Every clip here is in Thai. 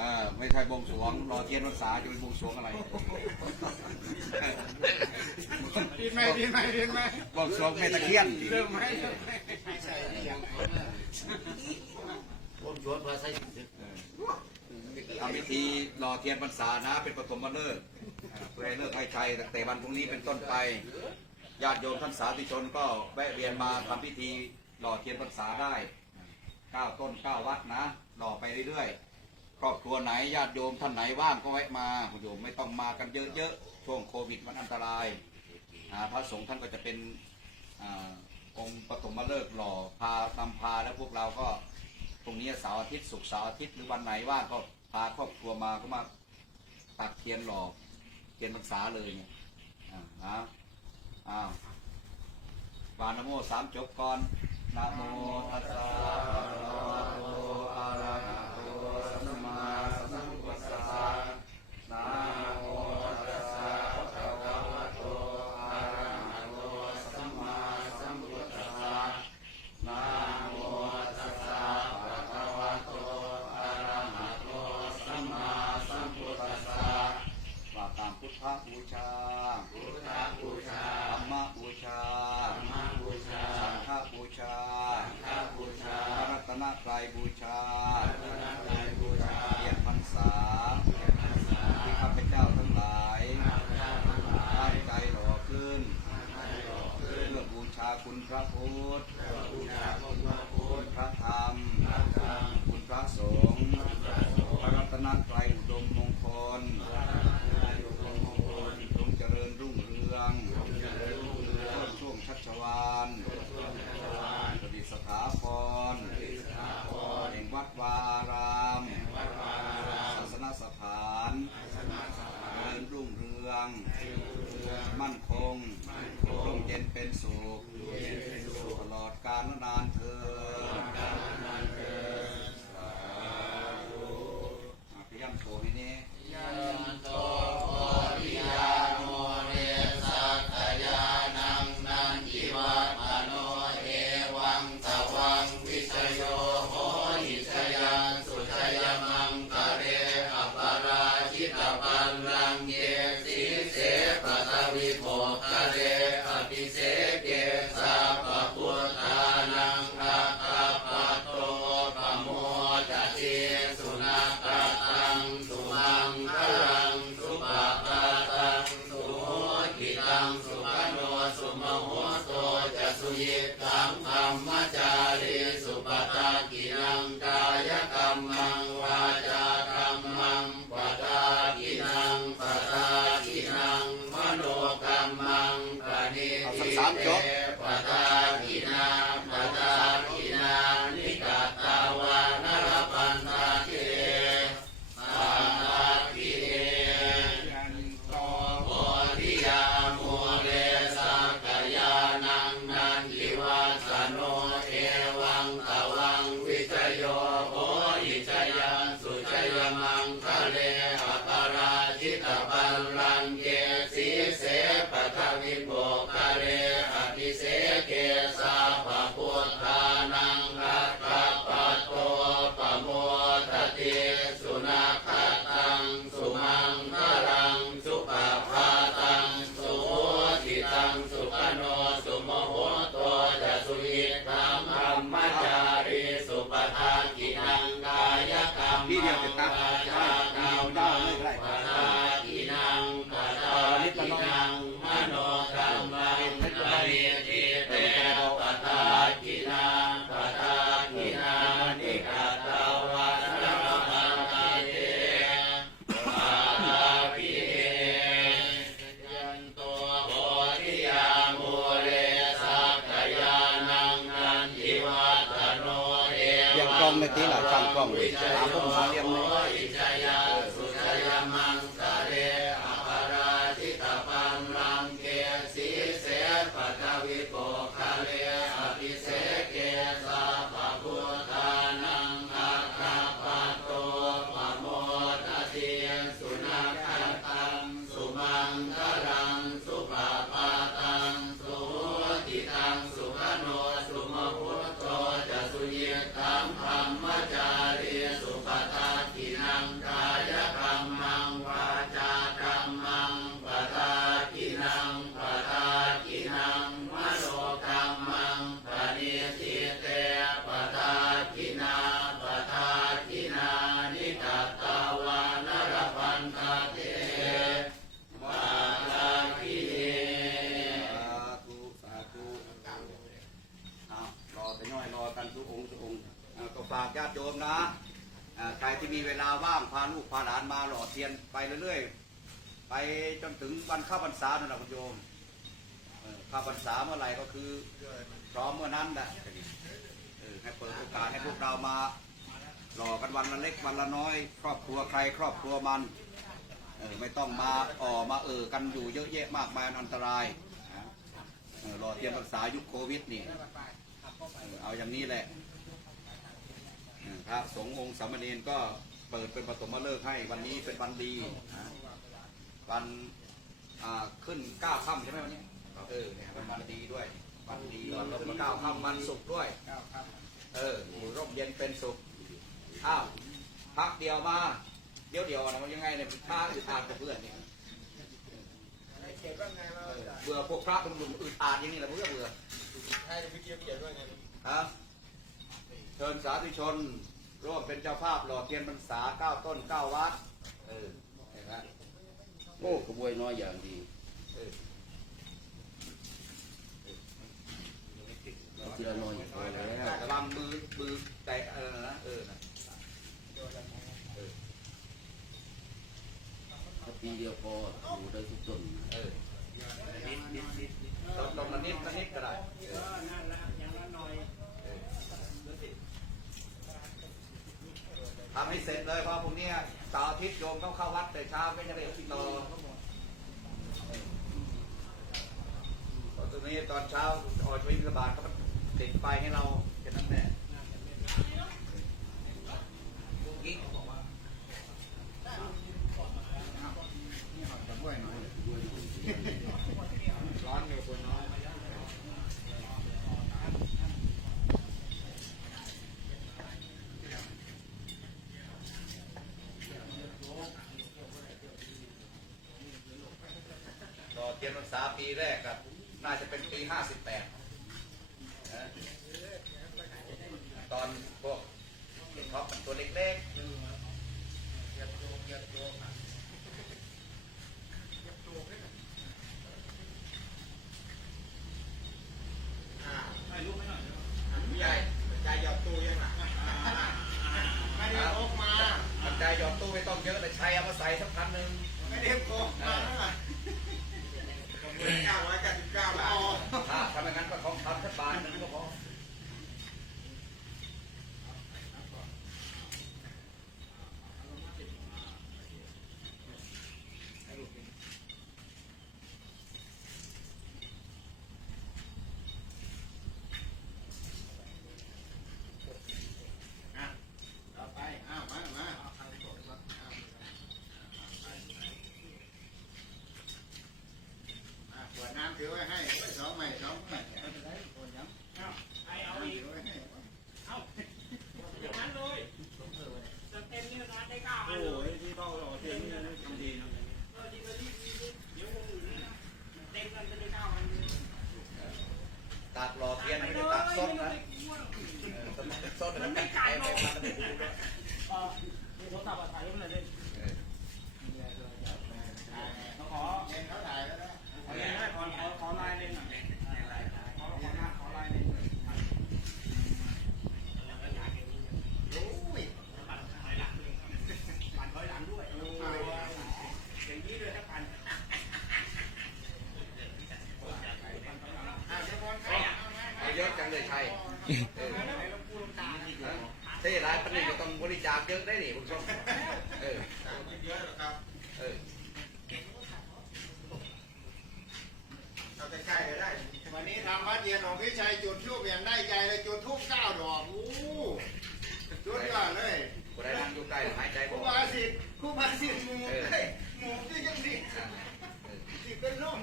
อ่าไม่ใช่บวงสรวงรอเทียนพรรษาจะเป็นบวงสรวงอะไรดีไหมดีไหมดีไหมบวงสรวงแม่ตะเคียนเริ่มไหมเริ่มไหมผมชวนมาใส่ถึงทำพิธีรอเทียนพรรษานะเป็นปฐมฤกษ์อ่าเพื่อให้เลิกให้ชัยตั้งแต่วันพรุ่งนี้เป็นต้นไปญาติโยมท่านสาธุชนก็แวะเวียนมาทำพิธีหล่อเทียนพรรษาได้เก้าต้นเก้าวัดนะหล่อไปเรื่อยๆ ครอบครัวไหนญาติโยมท่านไหนว่างก็แวะมาโยมไม่ต้องมากันเยอะๆช่วงโควิดมันอันตรายอ่าพระสงฆ์ท่านก็จะเป็นองค์ปฐมฤกษ์หล่อพานำพาแล้วพวกเราก็ตรงนี้เสาร์อาทิตย์ศุกร์เสาร์อาทิตย์หรือวันไหนว่างก็พาครอบครัวมาก็มาตักเทียนหล่อเทียนพรรษาเลยเนี่ยอ่านะอ้าวปานโมสามจบก่อนนะโมตัสสะภะคะวะโตอะระหะโตสัมมาสัมพุทธัสสะนะโมตัสสะภะคะวะโตอะระหะโตสัมมาสัมพุทธัสสะนะโมตัสสะภะคะวะโตอะระหะโตสัมมาสัมพุทธัสสะว่าตามพุทธบูชา พุทธบูชา ธรรมบูชา ธรรมบูชา สังฆบูชาข้าบูชาพระรัตนตรัยบูชาพระนักไตรบูชาเกียรติพรรษาพรรษาที่ข้าพเจ้าทั้งหลายข้าพเจ้าทั้งหลาตั้ยงใจหล่อขึ้นให้หล่อขึ้นเพื่อบูชาคุณพระพุทธเพื่อบูชาคุณพระพุคุทธณพระธรรมพระธรรม คุณพระสงฆ์พระรัตนตรัยอุดมมงคลพระรัตนตรัยอุดมมงคลจงเจริญรุ่งเรืองเจริญรุ่งเรืองช่วงชัชวาน สถาพรแห่งวัดวาอารามวัดวาอารามศาสนสถานสนาสถาเจนริญรุ่งเรืองเรืองมั่นคงมั่นคงร่มเย็นเป็นสุขเย็นเป็นสุขตลอดกาลนาน จ ยงกล้องในที่หลังช่างกล้องเลยตามผมมาเรียงเล นะใครที่มีเวลาว่างพาลูกพาหลานมาหล่อเทียนไปเรื่อยๆ ไปจนถึงวันเข้าพรรษานั่นแหละคุณโยมเข้าพรรษาเมื่อไหร่ก็คือพร้อมเมื่อนั้นแหละให้เปิดโอกาสให้พวกเรามาหล่อกันวันละเล็กวันละน้อย ครอบครัวใครครอบครัวมันไม่ต้องมาอ่อมาเออกันอยู่เยอะแยะมากมายอันตรายนะเออหล่อเทียนพรรษายุคโควิดนี่ เอาอย่างนี้แหละ พระสงฆ์องค์สามเณรก็เปิดเป็นปฐมฤกษ์ให้วันนี้เป็นวันดีนะวันอ่าขึ้นเก้าค่ำใช่ไหมวันนี้เออเนี่ยเป็นวันดีด้วย วันดีวันลบเก้าค่ำวันศุกร์ด้วยเอออยู่ร่มเย็นเป็นสุขอ้าวพักเดียวมาเดี๋ยวเดียวนะมันยังไงเนี่ยพระอึดอัดกับเพื่อนเนี่ยเออเบื่อพวกพระหนุ่มๆอึดอัดอย่างนี้แหละเบื่อเบื่อครับเชิญสาธุชน ร่วมเป็นเจ้าภาพหล่อเทียนพรรษาเก้าต้นเก้าวัดเออเห็นไหมโอ้ขบวยน้อยอย่างดีเออเอาทีละน้อยพอแล้วระวังมือมือแตะเออนะเออนะถ้าปีเดียวพออยู่ได้ทุกต้นเออนิดนิดนิดลดลงละนิดละนิดก็ได้ ทำให้เสร็จเลยเพราะพรุ่งนี้เสาร์อาทิตย์โยมต้องเข้าวัดแต่เช้าไม่จะได้ที่โตตรงนี้ตอนเช้าออกไปบิณฑบาตเขาติดไฟให้เราแค่นั้นแหละ ร้อนอยู่คนน้อย ต่อเทียนพรรษาปีแรกครับน่าจะเป็นปีห้าสิบแปดตอนพวกเห็นท็อปมันตัวเล็กๆใหญ่ใจหยอดตู้ยังอะไม่ได้พกมามันใจหยอดตู้ไม่ต้องเยอะเลยใช้เอามาใส่สักพันหนึ่งไม่ได้พกมา เก้าร้อยเก้าสิบเก้าบาทถ้าทำอย่างนั้นก็ของทำสักบาทหนึงก็พอไปอ้าวมามาขวดน้ำถือไว้ให้สองใหม่สองใหม่ไม่เป็นไรโอนยังเอาอีกถือไว้ให้ โอ้ยที่เข้าหล่อเทียนนี่ทำดีนะ ตัดหล่อเทียนไม่ได้ตัดส้นนะเออสมมติเป็นส้นมัน ไม่ไกลไม่าไม่ดูด้วยมีโทรศัพท์ถ่ายรูปหน่อยดิเออขอเห็นเขาถ่ายแล้วนะขออขอขอลายหนึ่งหน่อยขอขอขอลายหนึ่งรู้ยปั่นถอยหลังด้วยอย่านี้เล่นอะทุกคนครับเอามาเอาเยอะจังเลยชัย เท่ร้ายปนนี้ก็ต้องบริจาคเยอะได้ดิคุณผู้ชมเออเยอะหรอครับเออเอาใกล้ๆก็ได้ วันนี้ทำวัดเย็นของพี่ชัยจุดทูบอย่างได้ใจเลยจุดทูบเก้าดอกอู้จุดยอดเลยคนใดนั่งอยู่ใกล้หายใจคบ่รูออกบาสิทธิ์ครูบาสิทธิ์หมูเลยหมูที่ยังสิสิเป็นร่ม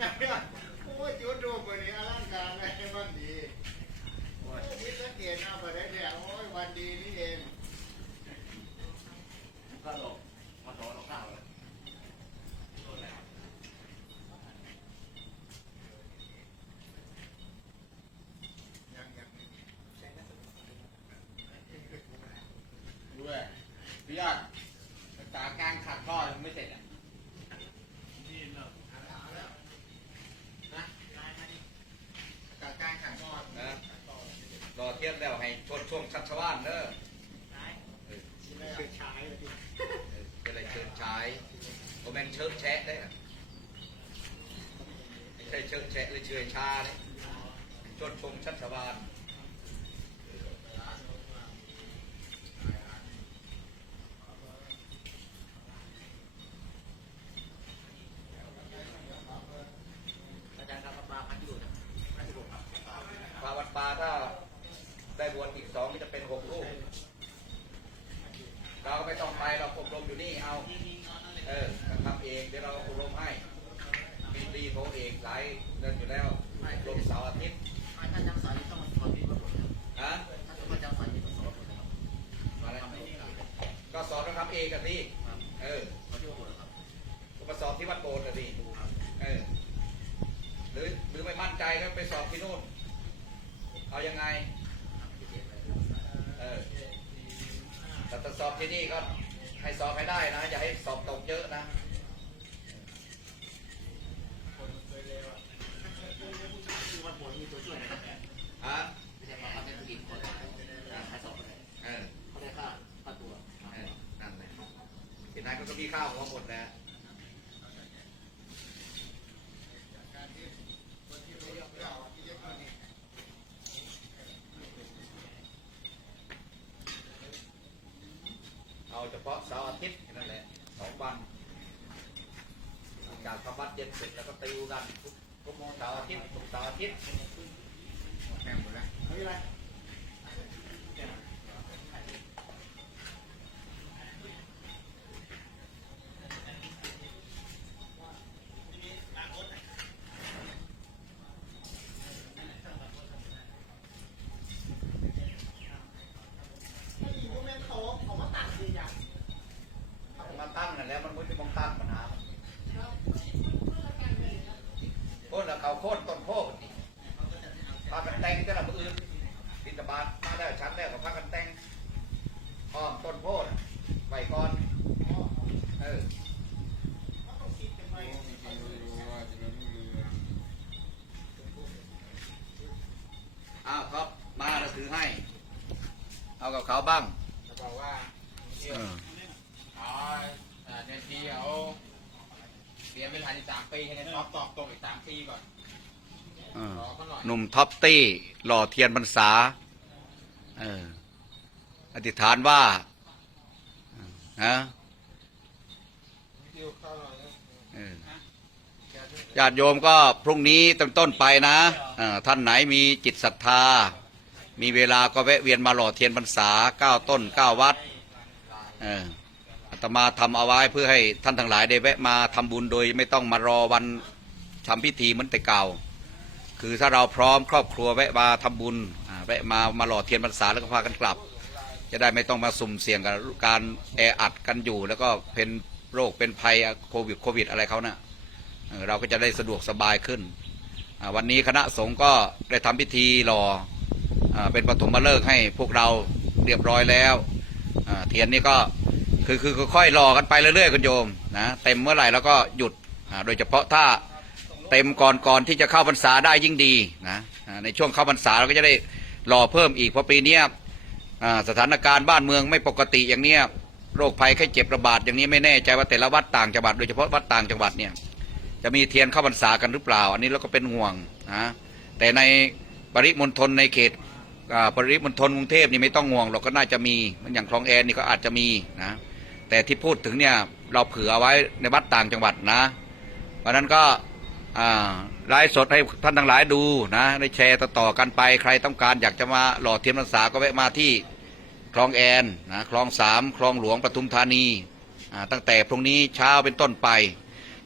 นะเนี่ยโอ้ยจุดทูบวันนี้อลังการเลยวันดีโอ้ยนี่สัง เกตเอาไปได้เนี่ยโอ้ยวันดีนี่เองก็หลงมาโดนเราข้าวเลย ยังยัง ด้วยพี่ยอดภาษากลางขัดท่อยังไม่เสร็จอะ ช่วงชัชาวานเด้อะเคยใช้เลยเป็นอะไรเชิญชายโมเมนเชิดแชะได้นะไม่ใช่เชิดแชะหรือเชิญชาเลยชดชมชัชวาน อาจารย์ครับปลาพันอยู่นะพันอยู่ครับ พาวัดปลาถ้าได้บวชอีกสองนี่จะเป็นหกลูก เราก็ไม่ต้องไปเรา อบรมอยู่นี่เอา เออทำเองเดี๋ยวเราอบรมให้มีดีโทเอกหลายเดือนอยู่แล้วอบรมเสาร์อาทิตย์ถ้าจำสายต้องสอนที่ประกฏฮะถ้าจะมาจำสายที่ต้องสอนนะครับอะไรก็สอนเราทำเองกันสิเออสอนที่ประกฏครับก็มาสอบที่วัดโบสถ์กันสิเออหรือหรือไม่มั่นใจก็ไปสอบที่นู่นเอายังไง เออแต่ถ้าสอบที่นี่ก็ ให้สอบให้ได้นะ อย่าให้สอบตกเยอะนะที่วัดโบสถ์มีตัวช่วยนะครับฮะไม่ใช่ว่าเขาเป็นผู้หญิงคนใครสอบอะไรเออเขาได้ค่าค่าตัวเออนั่นแหละเห็นไหมมันก็มีข้าวของเขาหมดแล้ว เอาเฉพาะเสาร์อาทิตย์นั่นแหละสองวันหลังจากทำวัดเย็นเสร็จแล้วก็ติวกันทุกทุกโมงเสาร์อาทิตย์ทุกเสาร์อาทิตย์แม่หมดแล้วไม่เป็นไร ไม่ดีก็แม่งเขาเขามาตัดดีอย่าง มาตั้งนั่นแหล้วมันไม่ใช่มองตั้งปัญหาโค่นแล้วเขาโค่นต้นโพกนี่พากันแต่งแต่ละมืออื่นบินตบาทมาแล้วชั้นแล้วก็พากันแต่ง อ้อมต้นโพดไว้ก่อนเอออ้าวครับมาแล้วถือให้ เอากับเขาบ้างจะบอกว่าเอออ๋อเดือนทีเขาเรียนเป็นฐานอีกสามปีให้ได้สอบตอบตกอีกสามปีก่อนเออรอเขาหน่อย หนุ่มท็อปตี้ หล่อเทียนพรรษาเออ อธิษฐานว่าฮะญาติโยมก็พรุ่งนี้ต้นต้นไปนะท่านไหนมีจิตศรัทธา มีเวลาก็แวะเวียนมาหล่อเทียนพรรษาเก้าต้นเก้าวัดอาตมาทำเอาไว้เพื่อให้ท่านทั้งหลายได้แวะมาทำบุญโดย ไม่ต้องมารอวันทำพิธีเหมือนแต่เก่า คือถ้าเราพร้อมครอบครัวแวะมาทำบุญแวะมามาหล่อเทียนพรรษาแล้วก็พากันกลับ จะได้ไม่ต้องมาสุ่มเสี่ยงกับการแออัดกันอยู่ แล้วก็เป็นโรคเป็นภัยโควิดโควิด อะไรเขานะ่ะเราก็จะได้สะดวกสบายขึ้น วันนี้คณะสงฆ์ก็ได้ทำพิธีหล่ออเป็นปฐมฤกษ์ให้พวกเราเรียบร้อยแล้วเทียนนี่ก็คือคือค่อยๆหล่อกันไปเรื่อยๆคุณโยมนะเต็มเมื่อไหร่แล้วก็หยุดโดยเฉพาะถ้าเต็มก่อนก่อนที่จะเข้าพรรษาได้ยิ่งดีนะในช่วงเข้าพรรษาเราก็จะได้รอเพิ่มอีกเพราะปีนี้ สถานการณ์บ้านเมืองไม่ปกติอย่างเนี้ยโรคภัยไข้เจ็บระบาดอย่างนี้ไม่แน่ใจว่าแต่ละวัดต่างจังหวัดโดยเฉพาะวัดต่างจังหวัดเนี่ยจะมีเทียนเข้าพรรษากันหรือเปล่า อันนี้เราก็เป็นห่วงนะแต่ในปริมณฑลในเขตปริมณฑลกรุงเทพนี่ไม่ต้องห่วงเราก็น่าจะมีมันอย่างคลองแอนนี่ก็อาจจะมีนะแต่ที่พูดถึงเนี่ยเราเผื่ออไว้ในวัดต่างจังหวัดนะเพราะนั้นก็ ไลฟ์สดให้ท่านทั้งหลายดูนะได้แชร์ต่อๆกันไปใครต้องการอยากจะมาหล่อเทียนพรรษาก็แวะมาที่คลองแอนนะคลองสามคลองหลวงปทุมธานีตั้งแต่พรุ่งนี้เช้าเป็นต้นไป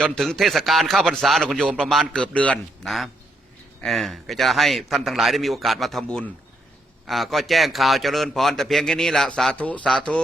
จนถึงเทศกาลเข้าพรรษานะคุณโยมประมาณเกือบเดือนนะเออก็จะให้ท่านทั้งหลายได้มีโอกาสมาทำบุญอ่าก็แจ้งข่าวเจริญพรแต่เพียงแค่นี้แหละสาธุสาธุ